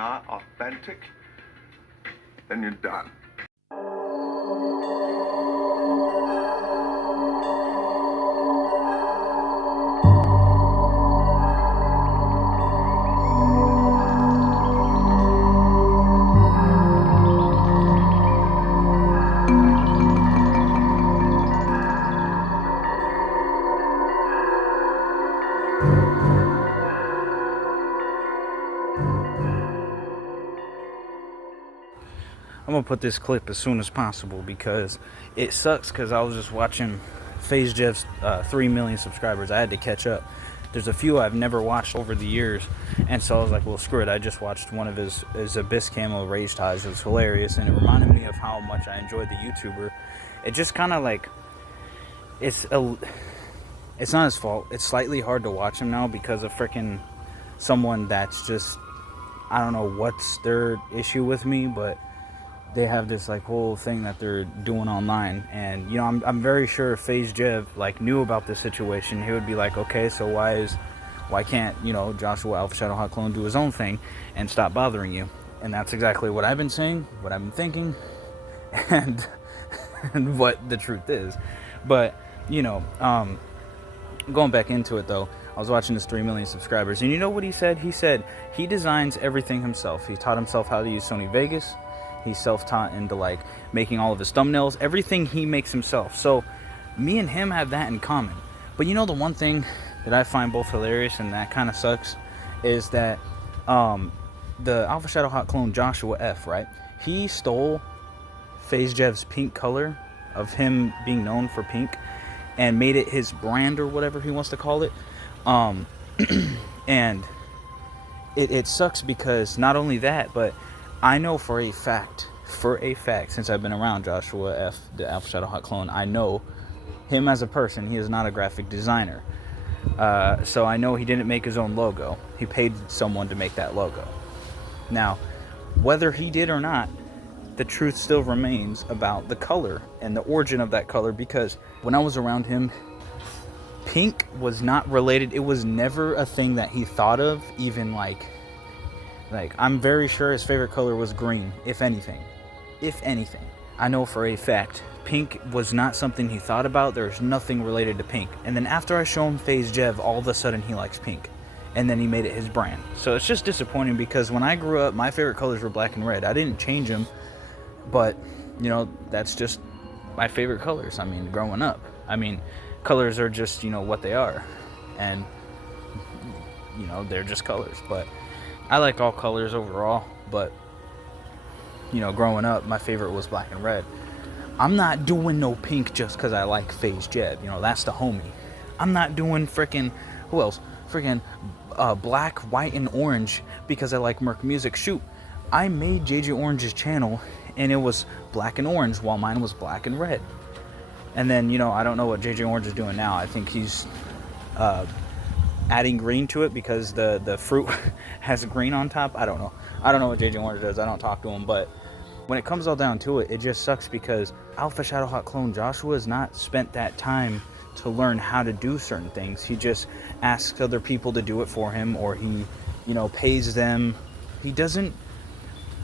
not authentic, then you're done. I'm gonna put this clip as soon as possible because it sucks, because I was just watching FaZe Jev's 3 million subscribers. I had to catch up. There's a few I've never watched over the years, and so I was like, well, screw it. I just watched one of his Abyss Camo Rage Ties. It was hilarious, and it reminded me of how much I enjoyed the YouTuber. It just kind of like, it's not his fault. It's slightly hard to watch him now because of freaking someone that's just, I don't know what's their issue with me, but they have this like whole thing that they're doing online. And you know, I'm very sure if FaZe Jev like knew about this situation, he would be like, okay, so why can't, you know, Joshua Alpha Shadow Hot Clone do his own thing and stop bothering you? And that's exactly what I've been saying, what I've been thinking, and what the truth is. But you know, going back into it though, I was watching his 3 million subscribers, and you know what he said? He said he designs everything himself. He taught himself how to use Sony Vegas. He's self-taught into like making all of his thumbnails. Everything he makes himself. So me and him have that in common. But you know, the one thing that I find both hilarious and that kind of sucks is that the Alpha Shadow Hot Clone Joshua F, right? He stole FaZe Jev's pink color of him being known for pink and made it his brand or whatever he wants to call it. And it sucks because not only that, but I know for a fact, since I've been around Joshua F, the Alpha Shadow Hot Clone, I know him as a person. He is not a graphic designer. So I know he didn't make his own logo. He paid someone to make that logo. Now, whether he did or not, the truth still remains about the color and the origin of that color, because when I was around him, pink was not related. It was never a thing that he thought of, even like I'm very sure his favorite color was green, if anything. I know for a fact pink was not something he thought about. There's nothing related to pink. And then after I show him FaZe Jev, all of a sudden he likes pink, and then he made it his brand. So it's just disappointing, because when I grew up, my favorite colors were black and red. I didn't change them, but you know, that's just my favorite colors. I mean, growing up, I mean, colors are just, you know, what they are, and you know, they're just colors. But I like all colors overall, but you know, growing up, my favorite was black and red. I'm not doing no pink just because I like FaZe Jev. You know, that's the homie. I'm not doing freaking, who else? Freaking black, white, and orange because I like Merc Music. Shoot, I made JJ Orange's channel, and it was black and orange, while mine was black and red. And then, you know, I don't know what JJ Orange is doing now. I think he's adding green to it because the fruit has green on top. I don't know what JJ Orange does. I don't talk to him. But when it comes all down to it, it just sucks because Alpha Shadow Hot Clone Joshua has not spent that time to learn how to do certain things. He just asks other people to do it for him, or he, you know, pays them. He doesn't.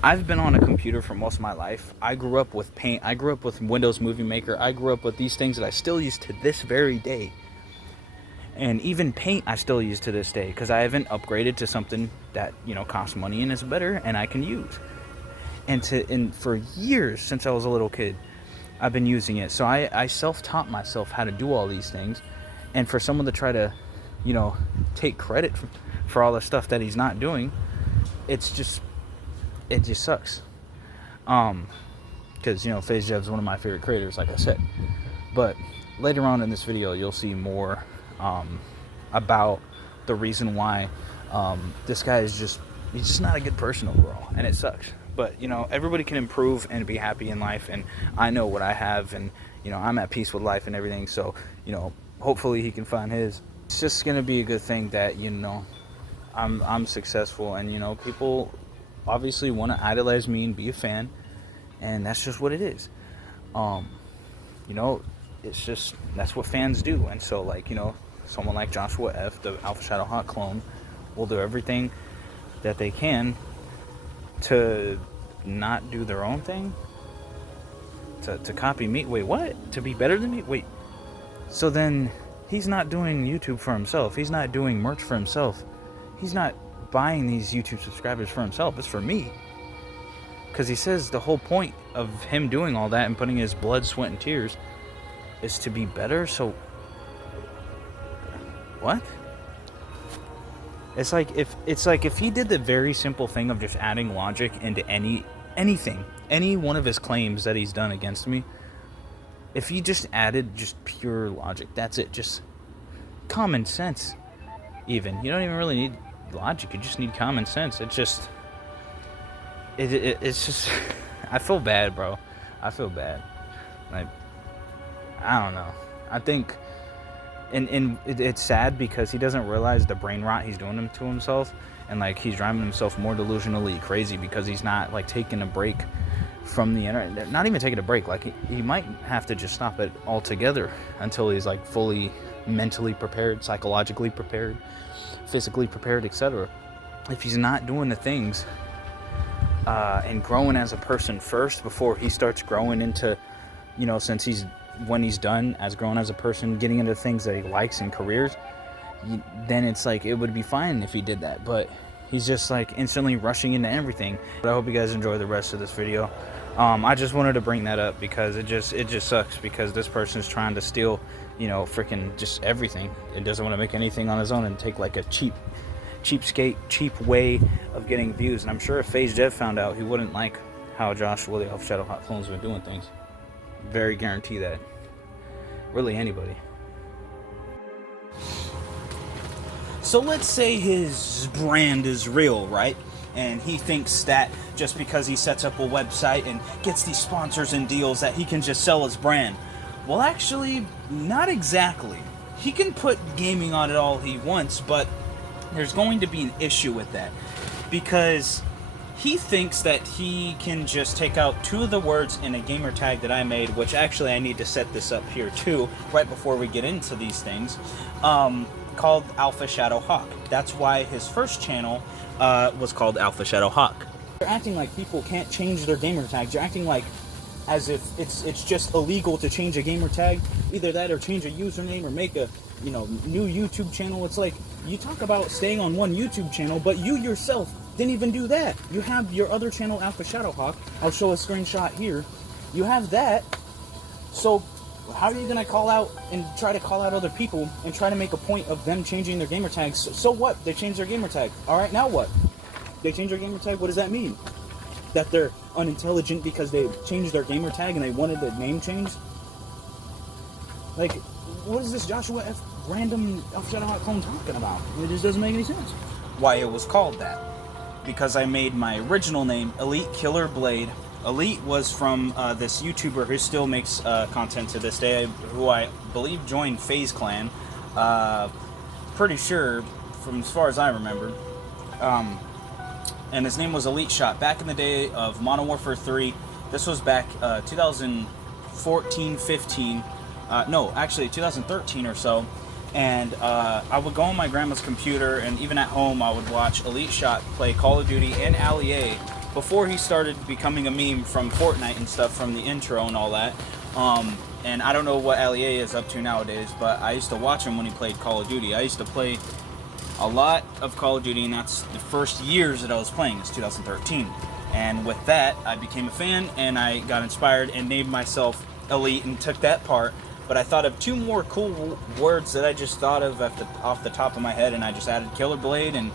I've been on a computer for most of my life. I grew up with Paint. I grew up with Windows Movie Maker. I grew up with these things that I still use to this very day. And even Paint I still use to this day, because I haven't upgraded to something that, you know, costs money and is better and I can use. And for years, since I was a little kid, I've been using it. So I self-taught myself how to do all these things. And for someone to try to, you know, take credit for all the stuff that he's not doing, it just sucks. Because, you know, FaZe Jev is one of my favorite creators, like I said. But later on in this video, you'll see more about the reason why this guy is he's just not a good person overall, and it sucks. But, you know, everybody can improve and be happy in life, and I know what I have, and, you know, I'm at peace with life and everything. So, you know, hopefully he can find his. It's just gonna be a good thing that, you know, I'm successful, and, you know, people obviously want to idolize me and be a fan, and that's just what it is. You know, it's just, that's what fans do. And so, like, you know, someone like Joshua F, the Alpha Shadow Hot Clone, will do everything that they can to not do their own thing? To copy me? Wait, what? To be better than me? Wait. So then he's not doing YouTube for himself. He's not doing merch for himself. He's not buying these YouTube subscribers for himself. It's for me. Because he says the whole point of him doing all that and putting his blood, sweat, and tears is to be better. So what? It's like if he did the very simple thing of just adding logic into anything, any one of his claims that he's done against me, if he just added just pure logic, that's it, just common sense. Even you don't even really need logic, you just need common sense. It's just it's just I feel bad, bro. I feel bad. Like, I don't know. I think and it's sad because he doesn't realize the brain rot he's doing to himself, and like he's driving himself more delusionally crazy because he's not like taking a break from the internet. Not even taking a break. Like he might have to just stop it altogether until he's like fully mentally prepared, psychologically prepared, physically prepared, etc. If he's not doing the things and growing as a person first before he starts growing into, you know, when he's done as growing as a person, getting into things that he likes and careers, then it's like it would be fine if he did that. But he's just like instantly rushing into everything. But I hope you guys enjoy the rest of this video. I just wanted to bring that up because it just sucks because this person's trying to steal, you know, freaking just everything. It doesn't want to make anything on his own and take like a cheap way of getting views. And I'm sure if FaZe Jev found out, he wouldn't like how Joshua the Shadow Hot Clone's been doing things. Very guarantee that. Really anybody. So let's say his brand is real, right? And he thinks that just because he sets up a website and gets these sponsors and deals that he can just sell his brand. Well, actually, not exactly. He can put gaming on it all he wants, but there's going to be an issue with that. Because he thinks that he can just take out two of the words in a gamer tag that I made, which actually I need to set this up here too, right before we get into these things, called Alpha Shadow Hawk. That's why his first channel was called Alpha Shadow Hawk. They're acting like people can't change their gamer tags. You're acting like as if it's just illegal to change a gamer tag. Either that or change a username or make a, you know, new YouTube channel. It's like you talk about staying on one YouTube channel, but you yourself didn't even do that. You have your other channel, Alpha Shadow Hawk. I'll show a screenshot here. You have that. So how are you going to call out and try to call out other people and try to make a point of them changing their gamer tags? So what? They changed their gamer tag. All right, now what? They changed their gamer tag. What does that mean? That they're unintelligent because they changed their gamer tag and they wanted the name changed? Like, what is this Joshua F. random Alpha Shadow Hot Clone talking about? It just doesn't make any sense. Why it was called that? Because I made my original name Elite Killer Blade. Elite was from this YouTuber who still makes content to this day, who I believe joined FaZe Clan. Pretty sure, from as far as I remember. And his name was Elite Shot. Back in the day of Modern Warfare 3, this was back 2014, 15. No, actually 2013 or so. And I would go on my grandma's computer, and even at home, I would watch Elite Shot play Call of Duty and Allier before he started becoming a meme from Fortnite and stuff from the intro and all that. And I don't know what Allier is up to nowadays, but I used to watch him when he played Call of Duty. I used to play a lot of Call of Duty, and that's the first years that I was playing, is 2013. And with that, I became a fan, and I got inspired and named myself Elite and took that part. But I thought of two more cool words that I just thought of off the top of my head, and I just added Killer Blade. And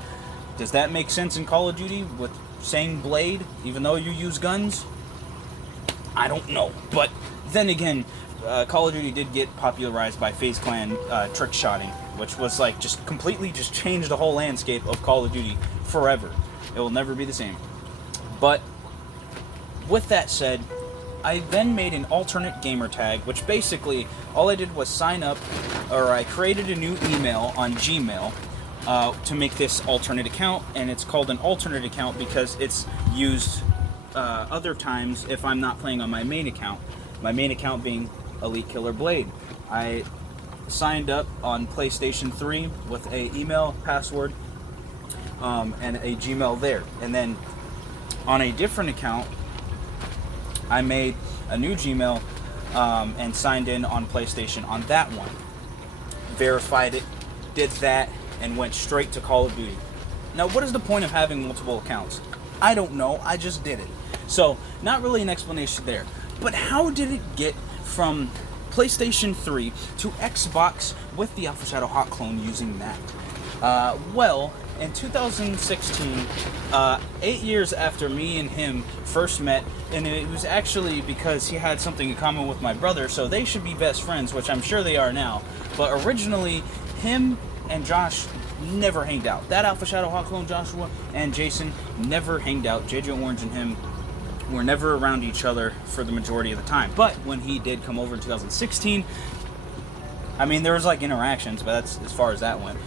does that make sense in Call of Duty with saying blade, even though you use guns? I don't know. But then again, Call of Duty did get popularized by FaZe Clan trick shotting, which was like just completely just changed the whole landscape of Call of Duty forever. It will never be the same. But with that said, I then made an alternate gamer tag, which basically all I did was sign up, or I created a new email on Gmail to make this alternate account, and it's called an alternate account because it's used other times if I'm not playing on my main account. My main account being Elite Killer Blade. I signed up on PlayStation 3 with a email password and a Gmail there, and then on a different account, I made a new Gmail and signed in on PlayStation on that one. Verified it, did that, and went straight to Call of Duty. Now, what is the point of having multiple accounts? I don't know. I just did it. So, not really an explanation there. But how did it get from PlayStation 3 to Xbox with the Alpha Shadow Hot Clone using that? Well, in 2016, 8 years after me and him first met, and it was actually because he had something in common with my brother, so they should be best friends, which I'm sure they are now. But originally, him and Josh never hanged out. That Alpha Shadow Hot Clone, Joshua, and Jason never hanged out. JJ Orange and him were never around each other for the majority of the time. But when he did come over in 2016, I mean, there was like interactions, but that's as far as that went.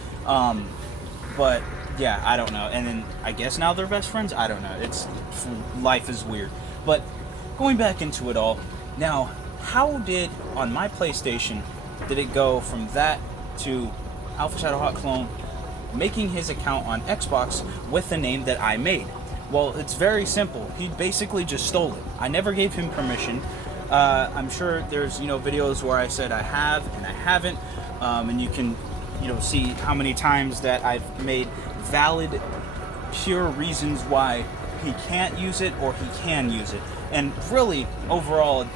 But yeah, I don't know. And then I guess now they're best friends. I don't know. Life is weird. But going back into it all, now, how did, on my PlayStation, did it go from that to Alpha Shadow Hot Clone making his account on Xbox with the name that I made? Well, it's very simple. He basically just stole it. I never gave him permission. I'm sure there's, videos where I said I have and I haven't, and you can, see how many times that I've made valid, pure reasons why he can't use it or he can use it. And really, overall,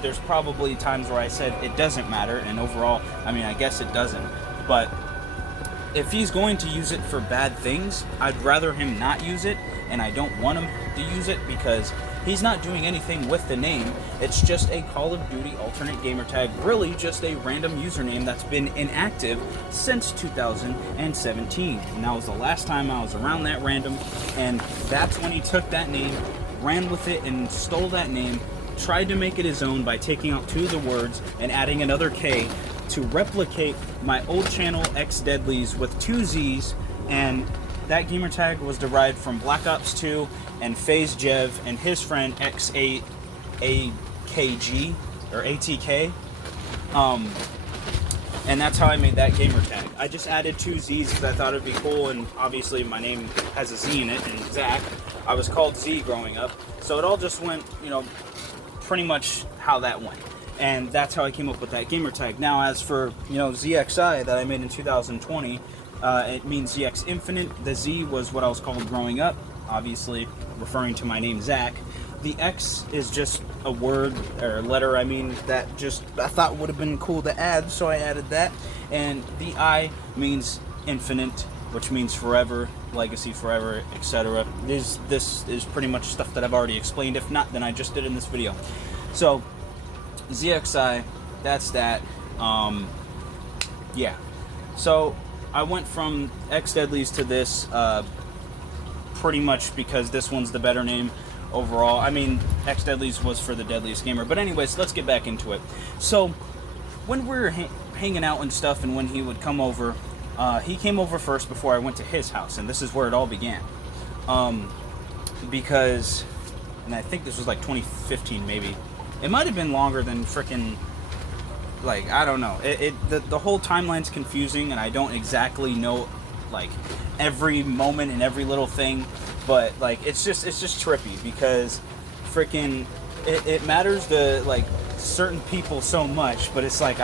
there's probably times where I said it doesn't matter, and overall, I mean, I guess it doesn't. But if he's going to use it for bad things, I'd rather him not use it, and I don't want him to use it because he's not doing anything with the name. It's just a Call of Duty alternate gamertag, really just a random username that's been inactive since 2017. And that was the last time I was around that random, and that's when he took that name, ran with it, and stole that name, tried to make it his own by taking out 2 of the words and adding another K to replicate my old channel X Deadlies with 2 Z's, and that gamertag was derived from Black Ops 2 and FaZe Jev and his friend X8AKG or ATK. And that's how I made that gamertag. I just added 2 Z's because I thought it'd be cool, and obviously my name has a Z in it, and Zach. I was called Z growing up, so it all just went, pretty much how that went. And that's how I came up with that gamertag. Now, as for, ZXI that I made in 2020, it means ZXinfinite. The Z was what I was called growing up, obviously referring to my name, Zach. The X is just a word, or letter, that I thought would have been cool to add, so I added that. And the I means infinite, which means forever, legacy forever, etc. This is pretty much stuff that I've already explained. If not, then I just did in this video. So, ZXI, that's that. Yeah. So, I went from X Deadlies to this pretty much because this one's the better name overall. I mean, X Deadlies was for the Deadliest Gamer. But anyways, let's get back into it. So, when we were hanging out and stuff, and when he would come over, he came over first before I went to his house, and this is where it all began. Because, and I think this was like 2015 maybe. It might have been longer than frickin', like, I don't know. The whole timeline's confusing, and I don't exactly know, like, every moment and every little thing. But, like, it's just trippy because frickin' it matters to, like, certain people so much, but it's like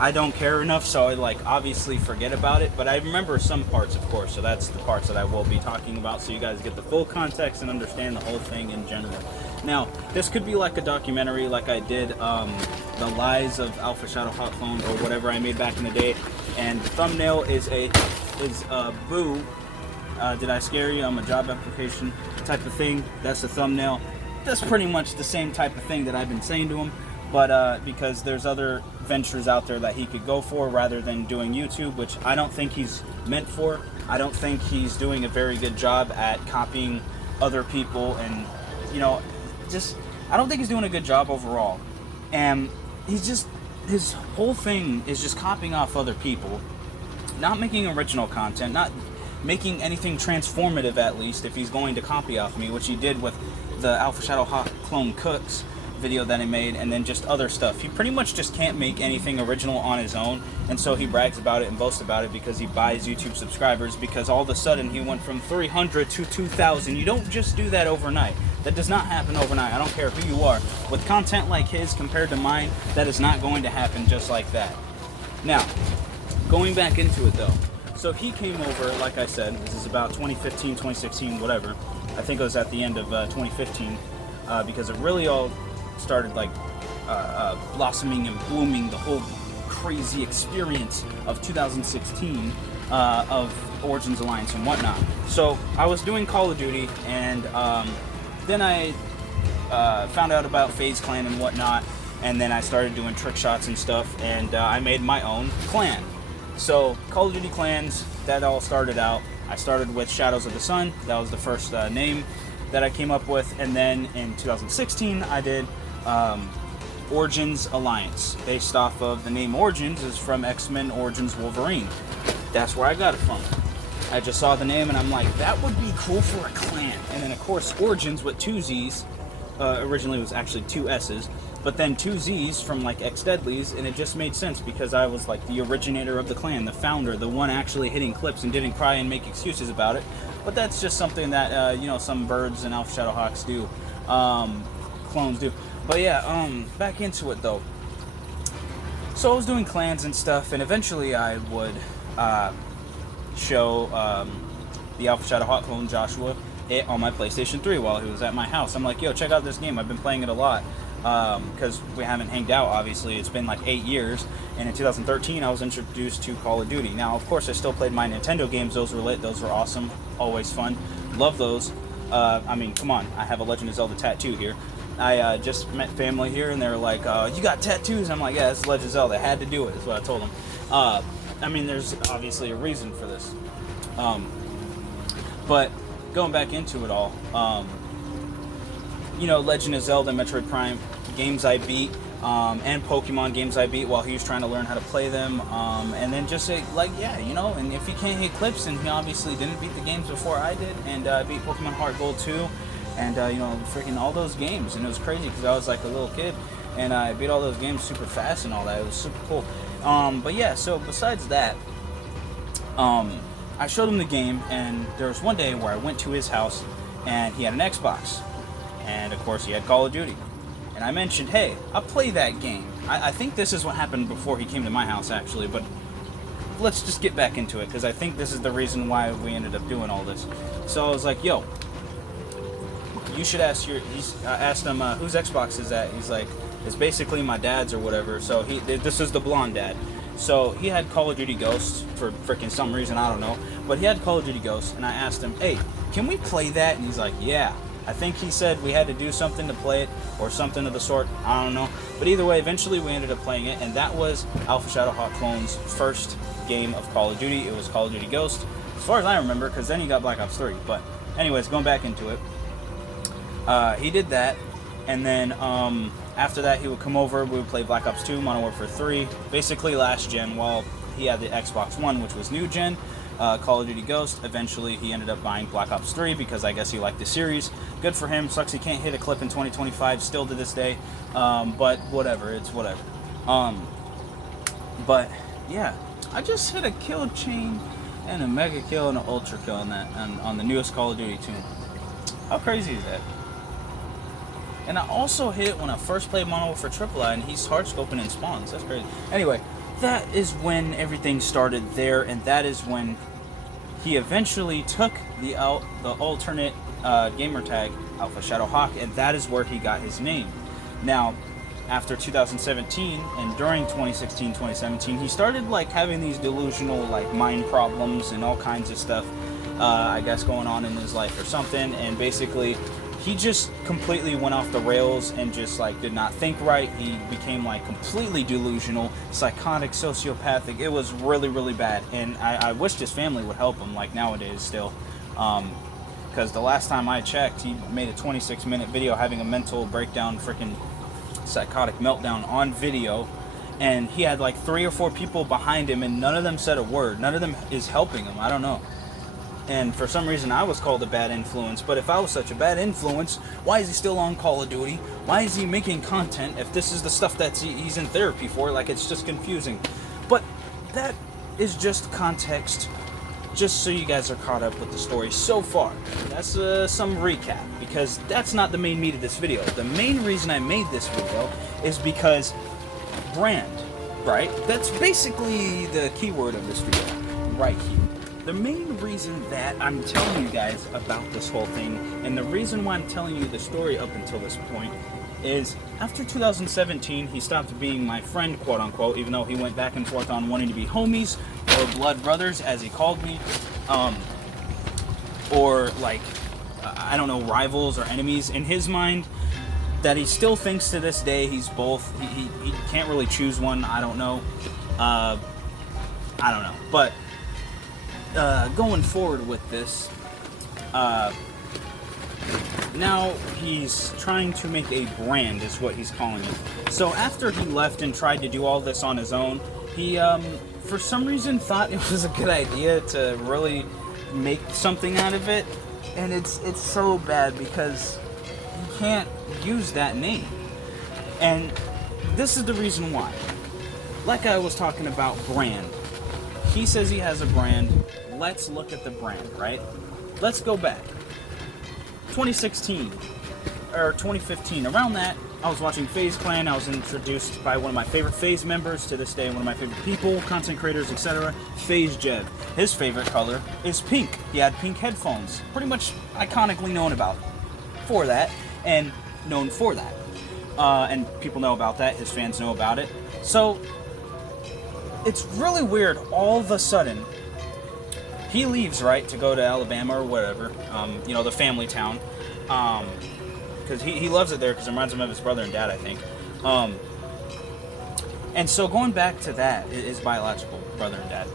I don't care enough, so I, like, obviously forget about it. But I remember some parts, of course, so that's the parts that I will be talking about, so you guys get the full context and understand the whole thing in general. Now, this could be like a documentary, like I did The Lies of Alpha Shadow Hot Clone, or whatever I made back in the day. And the thumbnail is boo. Did I scare you? I'm a job application type of thing. That's the thumbnail. That's pretty much the same type of thing that I've been saying to him. But because there's other ventures out there that he could go for rather than doing YouTube, which I don't think he's meant for. I don't think he's doing a very good job at copying other people, and I don't think he's doing a good job overall. And his whole thing is just copying off other people, not making original content, not making anything transformative, at least if he's going to copy off me, which he did with the Alpha Shadow Hot Clone Cooks. video that he made, and then just other stuff. He pretty much just can't make anything original on his own, and so he brags about it and boasts about it because he buys YouTube subscribers, because all of a sudden he went from 300 to 2,000. You don't just do that overnight. That does not happen overnight. I don't care who you are. With content like his compared to mine, that is not going to happen just like that. Now, going back into it though. So he came over, like I said, this is about 2015, 2016, whatever. I think it was at the end of 2015, because it really all started like blossoming and blooming, the whole crazy experience of 2016 of Origins Alliance and whatnot. So I was doing Call of Duty, and then I found out about FaZe Clan and whatnot, and then I started doing trick shots and stuff, and I made my own clan. So Call of Duty clans, that all started out. I started with Shadows of the Sun. That was the first name that I came up with, and then in 2016 I did Origins Alliance, based off of the name Origins is from X-Men Origins Wolverine. That's where I got it from. I just saw the name and I'm like, that would be cool for a clan. And then of course Origins with two Z's, originally it was actually two S's, but then two Z's from like X-Deadlies, and it just made sense because I was like the originator of the clan, the founder, the one actually hitting clips and didn't cry and make excuses about it. But that's just something that, you know, some birds and Alpha Shadow Hawks do, clones do. But yeah, back into it though. So I was doing clans and stuff, and eventually I would show the Alpha Shadow Hawk clone Joshua it on my PlayStation 3 while he was at my house. I'm like, yo, check out this game. I've been playing it a lot because we haven't hanged out, obviously. It's been like 8 years, and in 2013 I was introduced to Call of Duty. Now, of course, I still played my Nintendo games. Those were lit. Those were awesome. Always fun. Love those. I mean, come on. I have a Legend of Zelda tattoo here. I just met family here, and they were like, you got tattoos? I'm like, yeah, it's Legend of Zelda. I had to do it, is what I told them. I mean, there's obviously a reason for this. But going back into it all, you know, Legend of Zelda, Metroid Prime games I beat, and Pokemon games I beat while he was trying to learn how to play them, and then just say, like, yeah, you know, and if he can't hit clips, and he obviously didn't beat the games before I did, and I beat Pokemon Heart Gold 2, and, you know, freaking all those games, and it was crazy because I was like a little kid, and I beat all those games super fast and all that. It was super cool. But yeah, so besides that, I showed him the game, and there was one day where I went to his house, and he had an Xbox, and of course he had Call of Duty, and I mentioned, hey, I'll play that game. I think this is what happened before he came to my house, actually, but let's just get back into it, because I think this is the reason why we ended up doing all this. So I was like, yo, you should ask I asked him, whose Xbox is that? He's like, it's basically my dad's or whatever. So this is the blonde dad. So he had Call of Duty Ghosts for freaking some reason, I don't know. But he had Call of Duty Ghosts, and I asked him, hey, can we play that? And he's like, yeah. I think he said we had to do something to play it, or something of the sort, I don't know. But either way, eventually we ended up playing it, and that was Alpha Shadow Hawk Clone's first game of Call of Duty. It was Call of Duty Ghost, as far as I remember, because then he got Black Ops 3. But anyways, going back into it, he did that, and then after that he would come over, we would play Black Ops 2, Modern Warfare 3, basically last gen, while he had the Xbox One, which was new gen. Call of Duty Ghost. Eventually he ended up buying Black Ops 3 because I guess he liked the series. Good for him. Sucks he can't hit a clip in 2025 still to this day, but whatever, it's whatever. But yeah, I just hit a kill chain and a mega kill and an ultra kill on that, on the newest Call of Duty too. How crazy is that? And I also hit it when I first played Modern Warfare Triple I, and he's hard scoping and spawns. That's crazy. Anyway, that is when everything started there, and that is when he eventually took the alternate gamer tag Alpha Shadow Hawk, and that is where he got his name. Now, after 2017 and during 2016, 2017, he started like having these delusional like mind problems and all kinds of stuff, I guess, going on in his life or something, and basically he just completely went off the rails and just like did not think right. He became like completely delusional, psychotic, sociopathic. It was really, really bad, and I wished his family would help him like nowadays still, because the last time I checked, he made a 26-minute video having a mental breakdown, freaking psychotic meltdown on video, and he had like 3 or 4 people behind him, and none of them said a word. None of them is helping him. I don't know. And for some reason I was called a bad influence. But if I was such a bad influence, why is he still on Call of Duty? Why is he making content if this is the stuff that he's in therapy for? Like, it's just confusing. But that is just context, just so you guys are caught up with the story so far. That's some recap, because that's not the main meat of this video. The main reason I made this video is because brand, right? That's basically the keyword of this video, right here. The main reason that I'm telling you guys about this whole thing, and the reason why I'm telling you the story up until this point, is after 2017, he stopped being my friend, quote unquote, even though he went back and forth on wanting to be homies, or blood brothers, as he called me, or like, I don't know, rivals or enemies. In his mind, that he still thinks to this day he's both. He can't really choose one. I don't know. I don't know. But going forward with this, now he's trying to make a brand, is what he's calling it. So after he left and tried to do all this on his own, he for some reason thought it was a good idea to really make something out of it, and it's so bad because you can't use that name. And this is the reason why. Like I was talking about brand. He says he has a brand. Let's look at the brand, right? Let's go back. 2016 or 2015, around that, I was watching FaZe Clan. I was introduced by one of my favorite FaZe members, to this day one of my favorite people, content creators, etc. FaZe Jev. His favorite color is pink. He had pink headphones. Pretty much iconically known about for that, and known for that. And people know about that. His fans know about it. So it's really weird. All of a sudden, he leaves, right, to go to Alabama or whatever, you know, the family town. Because he loves it there, because it reminds him of his brother and dad, I think. And so going back to that, his biological brother and dad.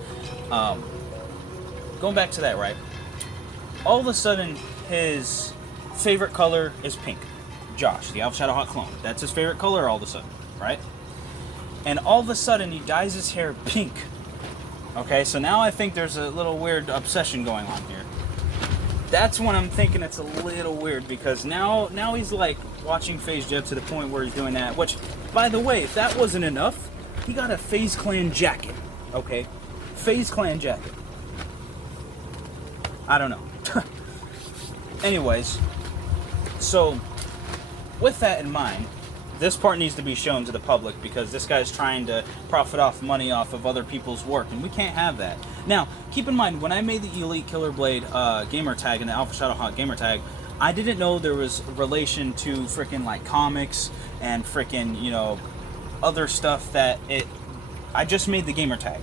Going back to that, right? All of a sudden, his favorite color is pink. Josh, the Alpha Shadow Hot clone. That's his favorite color all of a sudden, right? And all of a sudden, he dyes his hair pink. Okay, so now I think there's a little weird obsession going on here. That's when I'm thinking it's a little weird, because now he's like watching FaZe Jev to the point where he's doing that. Which, by the way, if that wasn't enough, he got a FaZe Clan jacket. Okay, FaZe Clan jacket. I don't know. Anyways, so with that in mind, this part needs to be shown to the public, because this guy's trying to profit off money off of other people's work, and we can't have that. Now, keep in mind, when I made the Elite Killer Blade gamer tag and the Alpha Shadow Hot gamer tag, I didn't know there was relation to freaking like comics and freaking, you know, other stuff that I just made the gamer tag.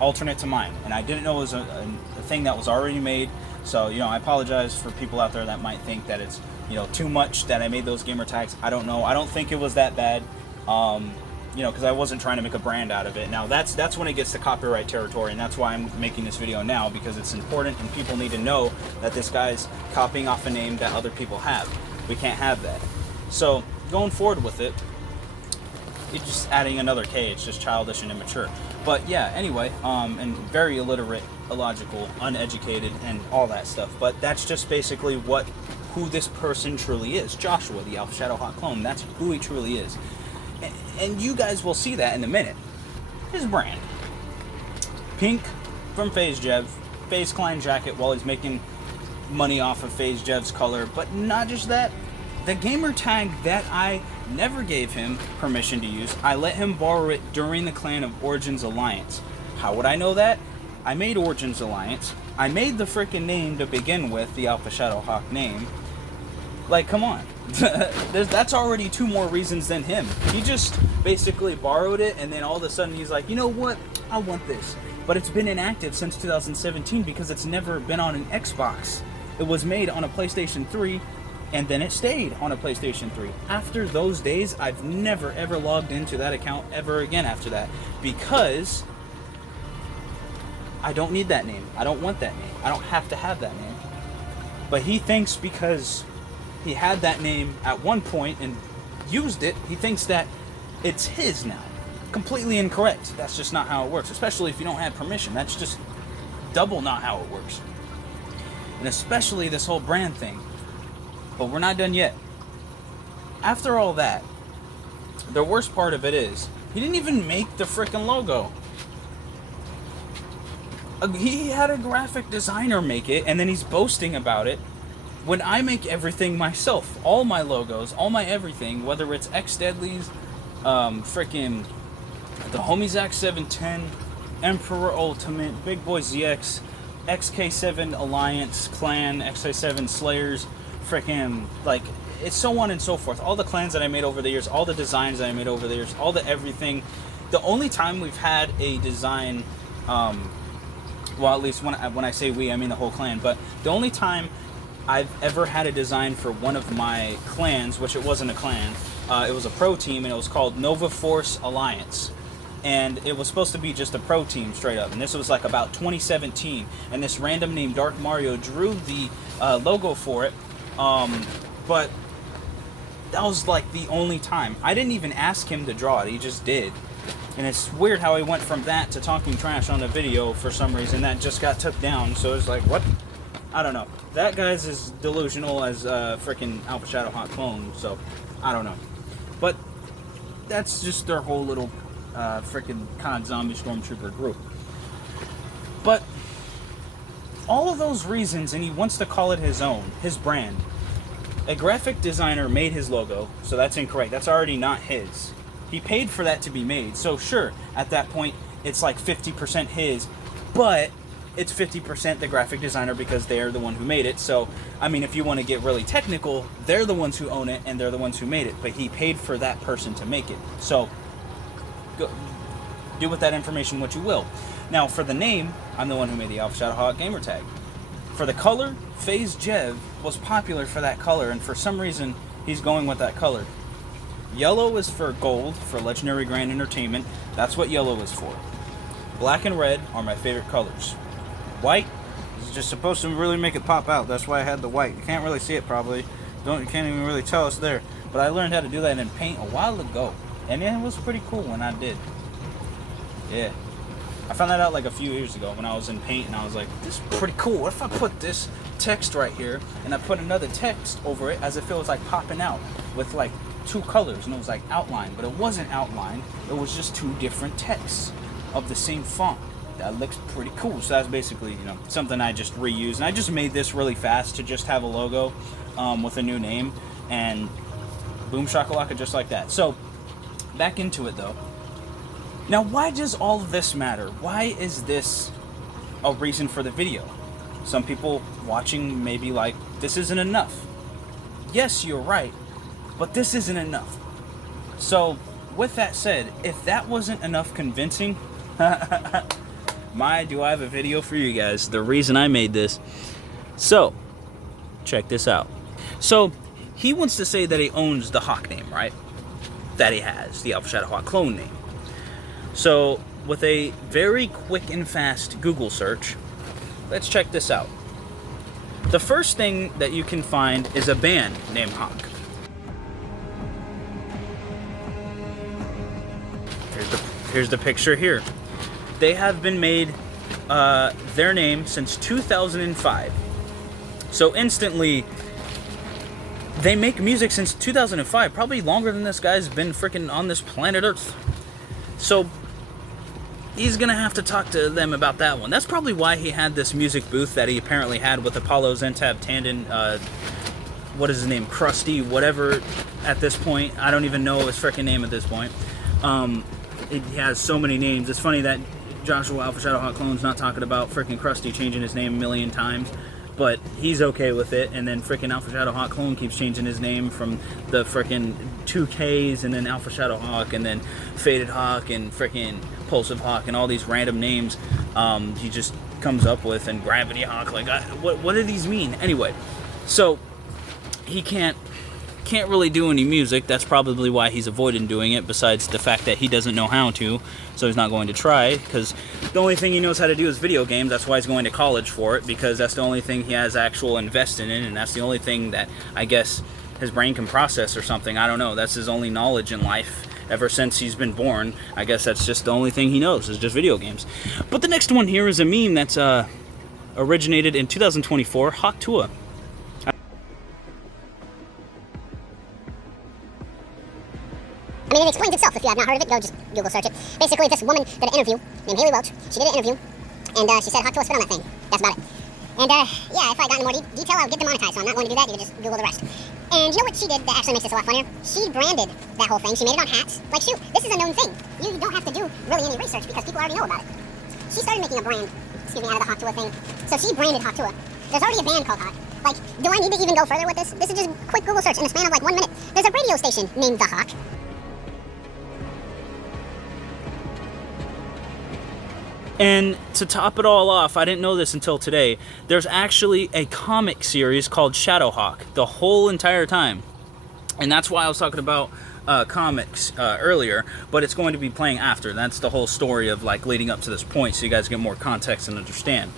Alternate to mine, and I didn't know it was a thing that was already made. So, you know, I apologize for people out there that might think that it's, you know, too much that I made those gamer tags. I don't know. I don't think it was that bad, you know, because I wasn't trying to make a brand out of it. Now, that's when it gets to copyright territory, and that's why I'm making this video now, because it's important and people need to know that this guy's copying off a name that other people have. We can't have that. So, going forward with it, it's just adding another K. It's just childish and immature. But yeah, anyway, and very illiterate, illogical, uneducated, and all that stuff. But that's just basically who this person truly is. Joshua, the Alpha Shadow Hot clone. That's who he truly is. And you guys will see that in a minute. His brand. Pink from FaZe Jev. FaZe Clan jacket while he's making money off of FaZe Jev's color. But not just that. The gamer tag that I never gave him permission to use, I let him borrow it during the Clan of Origins Alliance. How would I know that? I made Origins Alliance. I made the freaking name to begin with, the Alpha Shadow Hawk name. Like, come on. That's already two more reasons than him. He just basically borrowed it, and then all of a sudden he's like, you know what? I want this. But it's been inactive since 2017 because it's never been on an Xbox. It was made on a PlayStation 3, and then it stayed on a PlayStation 3. After those days, I've never ever logged into that account ever again after that, because I don't need that name. I don't want that name. I don't have to have that name. But he thinks because he had that name at one point and used it, he thinks that it's his now. completely incorrect. That's just not how it works, especially if you don't have permission. That's just double not how it works. And especially this whole brand thing. But we're not done yet. After all that, the worst part of it is, he didn't even make the frickin' logo. He had a graphic designer make it, and then he's boasting about it. When I make everything myself, all my logos, all my everything, whether it's X Deadly's, frickin' the Homies Act 710, Emperor Ultimate, Big Boy ZX, XK7 Alliance Clan, XK7 Slayers, frickin' like, it's so on and so forth. All the clans that I made over the years, all the designs that I made over the years, all the everything. The only time we've had a design, well, at least when I say we, I mean the whole clan, but the only time I've ever had a design for one of my clans, which it wasn't a clan, it was a pro team, and it was called Nova Force Alliance. And it was supposed to be just a pro team straight up. And this was like about 2017. And this random named Dark Mario drew the logo for it. But that was like the only time. I didn't even ask him to draw it. He just did. And it's weird how he went from that to talking trash on a video for some reason. That just got took down. So it's like, what? I don't know. That guy's as delusional as freaking Alpha Shadow Hot Clone. So, I don't know. But that's just their whole little freaking COD Zombie Stormtrooper group. But all of those reasons, and he wants to call it his own, his brand. A graphic designer made his logo, so that's incorrect. That's already not his. He paid for that to be made. So sure, at that point, it's like 50% his, but it's 50% the graphic designer because they're the one who made it. So, I mean, if you want to get really technical, they're the ones who own it and they're the ones who made it, but he paid for that person to make it. So, go, do with that information what you will. Now, for the name, I'm the one who made the Alpha Shadow Hawk gamer tag. For the color, FaZe Jev was popular for that color, and for some reason, he's going with that color. Yellow is for gold, for Legendary Grand Entertainment. That's what yellow is for. Black and red are my favorite colors. White is just supposed to really make it pop out. That's why I had the white. You can't really see it probably. You can't even really tell it's there. But I learned how to do that in paint a while ago. And it was pretty cool when I did. Yeah. I found that out like a few years ago when I was in paint, and I was like, this is pretty cool. What if I put this text right here and I put another text over it as if it was like popping out with like two colors, and it was like outlined, but it wasn't outlined. It was just two different texts of the same font. That looks pretty cool. So that's basically, you know, something I just reused. And I just made this really fast to just have a logo with a new name, and boom shakalaka, just like that. So back into it though. Now, why does all of this matter? Why is this a reason for the video? Some people watching may be like, this isn't enough. Yes, you're right, but this isn't enough. So, with that said, if that wasn't enough convincing, do I have a video for you guys. The reason I made this. So, check this out. So, he wants to say that he owns the Hawk name, right? That he has, the Alpha Shadow Hawk clone name. So, with a very quick and fast Google search, let's check this out. The first thing that you can find is a band named Hawk. Here's the picture here. They have been made their name since 2005. So instantly, they make music since 2005, probably longer than this guy's been freaking on this planet Earth. So he's gonna have to talk to them about that one. That's probably why he had this music booth that he apparently had with Apollo, Zentab, Tandon, what is his name, Krusty, whatever. At this point, I don't even know his freaking name at this point. He has so many names. It's funny that Joshua Alpha Shadow Hawk Clone's not talking about freaking Krusty changing his name a million times, but he's okay with it. And then freaking Alpha Shadow Hawk Clone keeps changing his name from the freaking 2Ks, and then Alpha Shadow Hawk, and then Faded Hawk, and freaking Pulsive Hawk, and all these random names he just comes up with, and Gravity Hawk. Like, what do these mean? Anyway, so he can't really do any music. That's probably why he's avoiding doing it, besides the fact that he doesn't know how to, so he's not going to try, because the only thing he knows how to do is video games. That's why he's going to college for it, because that's the only thing he has actual invested in, and that's the only thing that I guess his brain can process or something. I don't know. That's his only knowledge in life, ever since he's been born. I guess that's just the only thing he knows, is just video games. But the next one here is a meme that's originated in 2024, HECKA. I mean, it explains itself. If you have not heard of it, go just Google search it. Basically, this woman did an interview named Haley Welch. She did an interview, and she said, HECKA spit on that thing. That's about it. And yeah, if I got into more detail, I would get demonetized, so I'm not going to do that. You can just Google the rest. And you know what she did that actually makes this a lot funnier? She branded that whole thing. She made it on hats. Like, shoot, this is a known thing. You don't have to do really any research because people already know about it. She started making a brand, out of the HECKA thing. So she branded HECKA. There's already a band called HECKA. Like, do I need to even go further with this? This is just a quick Google search in the span of like 1 minute. There's a radio station named The HECKA. And to top it all off, I didn't know this until today, there's actually a comic series called Shadowhawk the whole entire time. And that's why I was talking about comics earlier, but it's going to be playing after. That's the whole story of like leading up to this point, so you guys get more context and understand.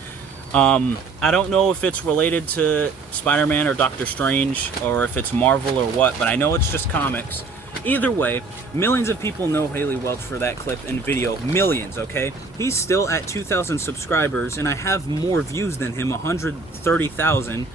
I don't know if it's related to Spider-Man or Doctor Strange, or if it's Marvel or what, but I know it's just comics. Either way, millions of people know Haley Welch for that clip and video. Millions, okay? He's still at 2,000 subscribers, and I have more views than him, 130,000.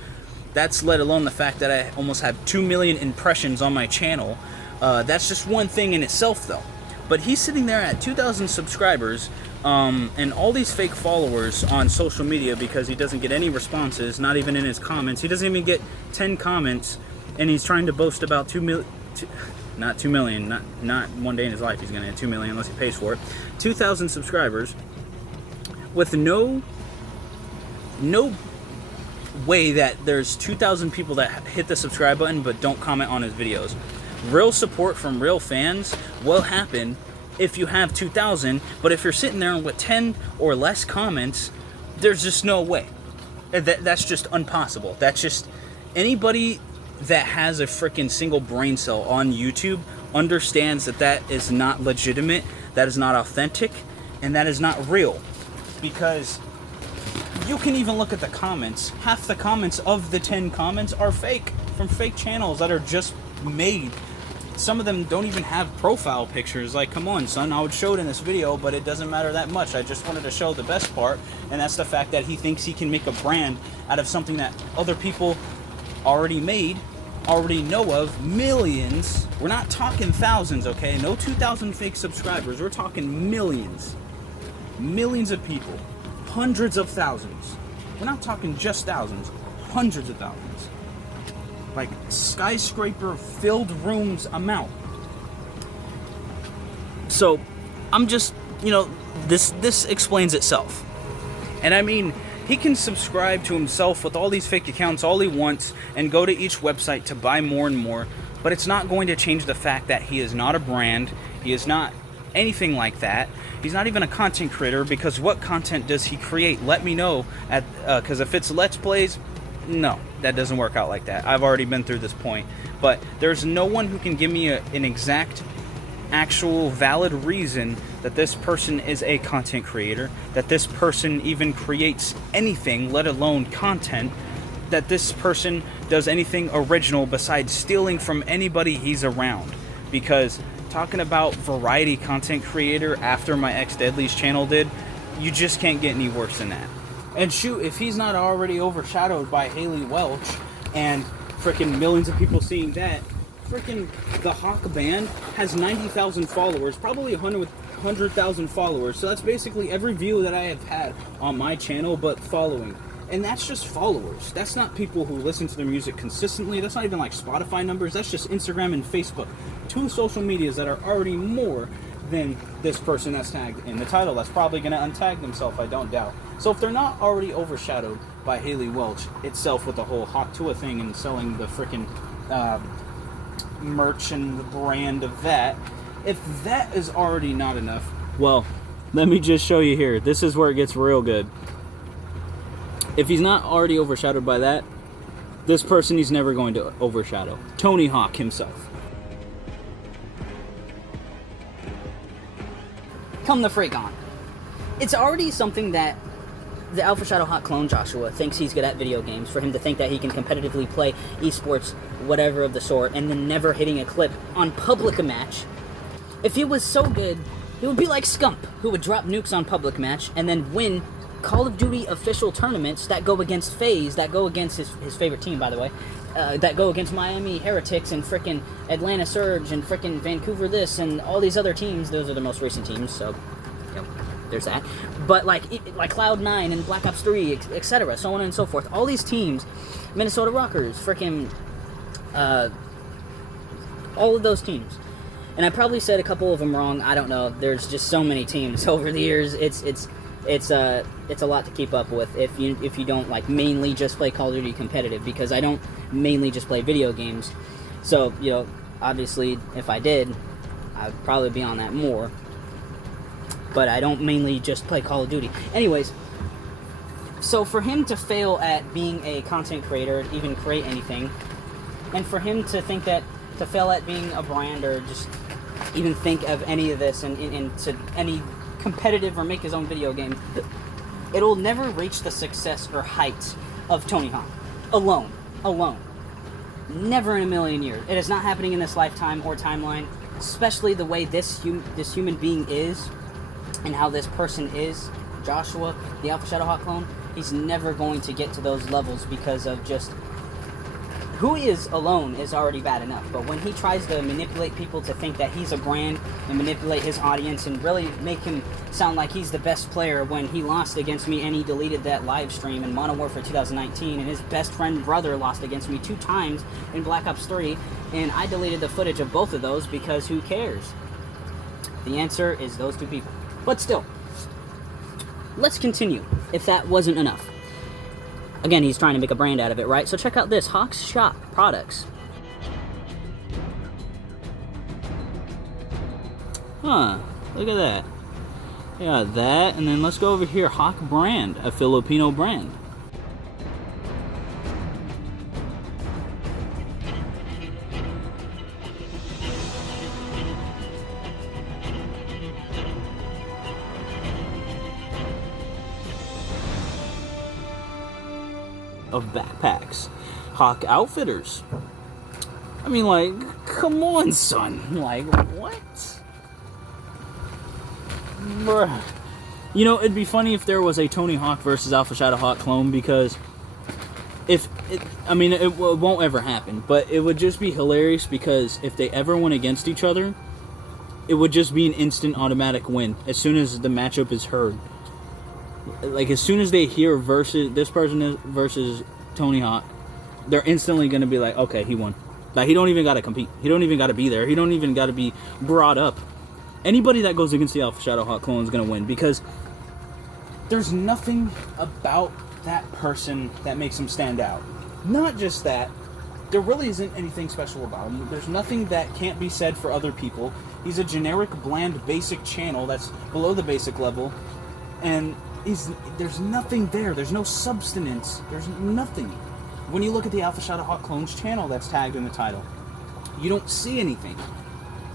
That's let alone the fact that I almost have 2 million impressions on my channel. That's just one thing in itself, though. But he's sitting there at 2,000 subscribers, and all these fake followers on social media because he doesn't get any responses, not even in his comments. He doesn't even get 10 comments, and he's trying to boast about 2 million... Not 2 million, not one day in his life he's gonna get 2 million unless he pays for it. 2,000 subscribers with no way that there's 2,000 people that hit the subscribe button but don't comment on his videos. Real support from real fans will happen if you have 2,000, but if you're sitting there with 10 or less comments, there's just no way. That's just impossible. That's just anybody that has a freaking single brain cell on YouTube understands that that is not legitimate, that is not authentic, and that is not real. Because you can even look at the comments. Half the comments of the 10 comments are fake, from fake channels that are just made. Some of them don't even have profile pictures. Like, come on, son, I would show it in this video, but it doesn't matter that much. I just wanted to show the best part, and that's the fact that he thinks he can make a brand out of something that other people already made, already know of. Millions. We're not talking thousands, okay? No 2,000 fake subscribers. We're talking millions. Millions of people. Hundreds of thousands. We're not talking just thousands. Hundreds of thousands. Like skyscraper filled rooms amount. So I'm just, you know, this explains itself. And I mean, he can subscribe to himself with all these fake accounts all he wants and go to each website to buy more and more, but it's not going to change the fact that he is not a brand. He is not anything like that. He's not even a content creator, because what content does he create? Let me know, because if it's Let's Plays, no, that doesn't work out like that. I've already been through this point. But there's no one who can give me an exact, actual, valid reason that this person is a content creator, that this person even creates anything, let alone content, that this person does anything original besides stealing from anybody he's around. Because talking about variety content creator after my ex Deadly's channel did, you just can't get any worse than that. And shoot, if he's not already overshadowed by Haley Welch and freaking millions of people seeing that, freaking the HECKA band has 90,000 followers, probably 100,000 followers. So that's basically every view that I have had on my channel, but following. And that's just followers. That's not people who listen to their music consistently. That's not even like Spotify numbers. That's just Instagram and Facebook. 2 social medias that are already more than this person that's tagged in the title. That's probably going to untag themselves, I don't doubt. So if they're not already overshadowed by Haley Welch itself with the whole HECKA thing and selling the freaking merch and the brand of that, if that is already not enough, well, let me just show you here. This is where it gets real good. If he's not already overshadowed by that, this person he's never going to overshadow. Tony Hawk himself. Come the freak on. It's already something that the Alpha Shadow Hot clone Joshua thinks he's good at video games, for him to think that he can competitively play esports, whatever of the sort, and then never hitting a clip on public a match. If he was so good, he would be like Scump, who would drop nukes on public match and then win Call of Duty official tournaments that go against FaZe, that go against his favorite team, by the way, that go against Miami Heretics and frickin' Atlanta Surge and frickin' Vancouver this and all these other teams. Those are the most recent teams, so there's that. But like Cloud9 and Black Ops 3, etc., so on and so forth. All these teams, Minnesota Rockers, frickin' all of those teams. And I probably said a couple of them wrong. I don't know. There's just so many teams over the years. It's a lot to keep up with if you don't like mainly just play Call of Duty competitive, because I don't mainly just play video games. So, you know, obviously if I did, I'd probably be on that more. But I don't mainly just play Call of Duty. Anyways, so for him to fail at being a content creator, even create anything, and for him to think that to fail at being a brand or just even think of any of this and to any competitive or make his own video game, it'll never reach the success or heights of Tony Hawk. Alone. Never in a million years. It is not happening in this lifetime or timeline, especially the way this human being is and how this person is, Joshua, the Alpha Shadow Hawk clone. He's never going to get to those levels because of just who he is alone is already bad enough, but when he tries to manipulate people to think that he's a brand and manipulate his audience and really make him sound like he's the best player when he lost against me and he deleted that live stream in Modern Warfare 2019 and his best friend brother lost against me 2 times in Black Ops 3 and I deleted the footage of both of those because who cares? The answer is those 2 people. But still, let's continue if that wasn't enough. Again, he's trying to make a brand out of it, right? So check out this, Hawk's Shop Products. Huh, look at that. Yeah, that, and then let's go over here, Hawk Brand, a Filipino brand. Of backpacks. Hawk Outfitters. I mean, like, come on, son. Like, what? Bruh. You know, it'd be funny if there was a Tony Hawk versus Alpha Shadow Hawk clone, because it won't ever happen, but it would just be hilarious, because if they ever went against each other, it would just be an instant automatic win as soon as the matchup is heard. Like, as soon as they hear this person versus Tony Hawk, they're instantly going to be like, okay, he won. Like, he don't even got to compete. He don't even got to be there. He don't even got to be brought up. Anybody that goes against the Alpha Shadow Hawk clone is going to win, because there's nothing about that person that makes him stand out. Not just that, there really isn't anything special about him. There's nothing that can't be said for other people. He's a generic, bland, basic channel that's below the basic level, and there's nothing there. There's no substance. There's nothing. When you look at the Alpha Shadow Hawk Clones channel that's tagged in the title, you don't see anything.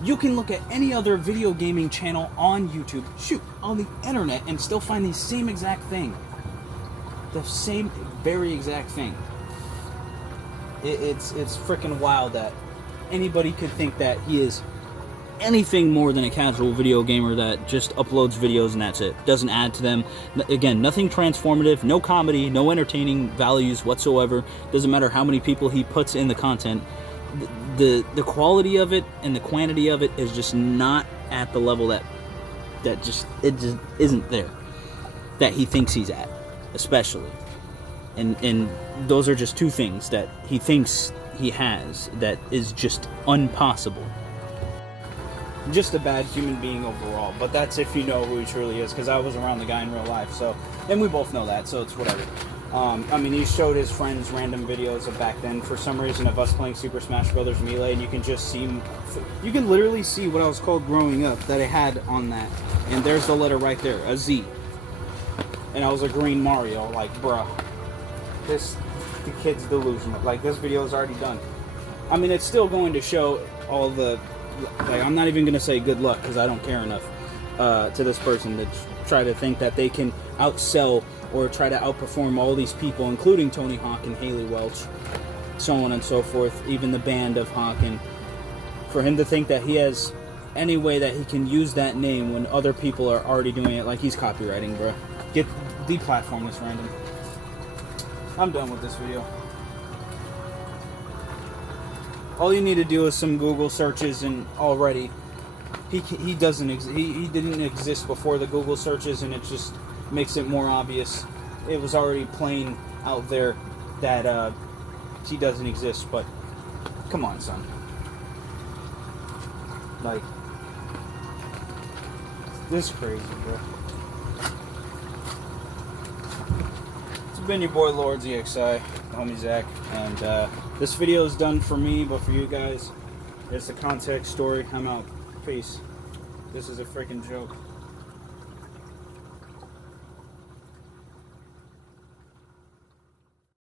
You can look at any other video gaming channel on YouTube, on the internet, and still find the same exact thing. The same very exact thing. It's freaking wild that anybody could think that he is anything more than a casual video gamer that just uploads videos and that's it. Doesn't add to them. Again, nothing transformative, no comedy, no entertaining values whatsoever. Doesn't matter how many people he puts in the content. The quality of it and the quantity of it is just not at the level that just isn't there. That he thinks he's at, especially. And those are just 2 things that he thinks he has that is just impossible. Just a bad human being overall, but that's if you know who he truly is, because I was around the guy in real life, so, and we both know that, so it's whatever. I mean, he showed his friends random videos of back then, for some reason, of us playing Super Smash Bros. Melee, and you can just see, you can literally see what I was called growing up that I had on that, and there's the letter right there, a Z, and I was a green Mario, like, bruh, the kid's delusional. Like, this video is already done. I mean, it's still going to show all the, like, I'm not even going to say good luck, because I don't care enough to this person to try to think that they can outsell or try to outperform all these people, including Tony Hawk and Haley Welch, so on and so forth, even the band of Hawk, and for him to think that he has any way that he can use that name when other people are already doing it. Like, he's copywriting, bro. Deplatform this random. I'm done with this video. All you need to do is some Google searches, and already he didn't exist before the Google searches, and it just makes it more obvious. It was already plain out there that he doesn't exist. But come on, son. Like, this is crazy, bro. It's been your boy Lord ZXI, homie Zach, and this video is done for me, but for you guys, it's the context story. I'm out. Peace. This is a freaking joke.